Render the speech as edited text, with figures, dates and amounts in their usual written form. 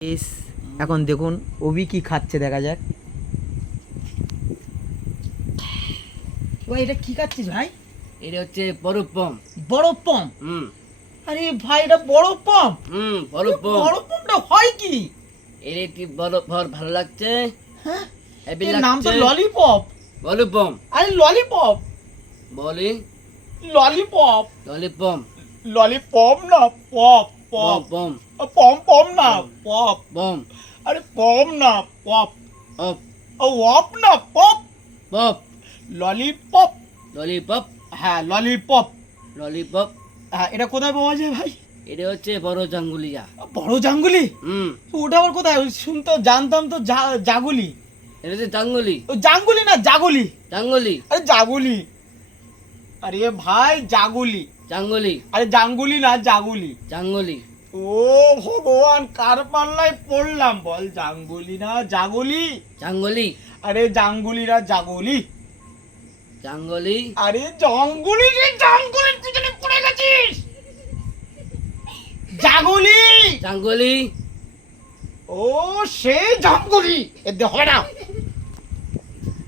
S এখন দেখুন Obi কি খাচ্ছে দেখা যাক। ভাই এটা কি খাচ্ছিস ভাই? এটা হচ্ছে বরফ পম। বরফ পম? হুম আরে ভাই এটা বরফ পম? বরফ পম। বরফ পমটা হয় কি? এর একটি বরফ ভালো লাগছে। হ্যাঁ হ্যাপি এর নাম তো লাগছে। ললিপপ। বরফ পম আরে ললিপপ বলি ললিপপ ললিপম ললিপপ না পপ পম পপ পম পম পম না পপ। পম আরে পম না পপ। অপ ওয়াপ না পপ। Pop lollipop. ললিপপ হ্যাঁ ললিপপ। ললিপপ। হ্যাঁ এটা কোথায় পাওয়া যায় ভাই? এটা হচ্ছে বড় জাঙ্গুলিয়া। বড় জাঙ্গুলি? হুম ওটা আবার কোথায়? ওই শুনতো জানতাম তো জাগুলি। এটা হচ্ছে জাঙ্গুলি। ও জাঙ্গুলি না জাগুলি? জাঙ্গুলি আরে জাগুলি। আরে ভাই জাগুলি। জাঙ্গুলি আরে জাঙ্গুলি না জাগুলি। জাঙ্গুলি। ও ভগবান কার পাল্লায় পড়লাম বল, জাঙ্গুলি না জাগুলি? জাঙ্গুলি আরে জাঙ্গুলি না জাগুলি? জাঙ্গুলি আরে জঙ্গুলি রে জঙ্গুলির পিছনে পড়ে গেছিস। জাগুলি। জাঙ্গুলি। ও সে জাঙ্গুলি এ হবে না।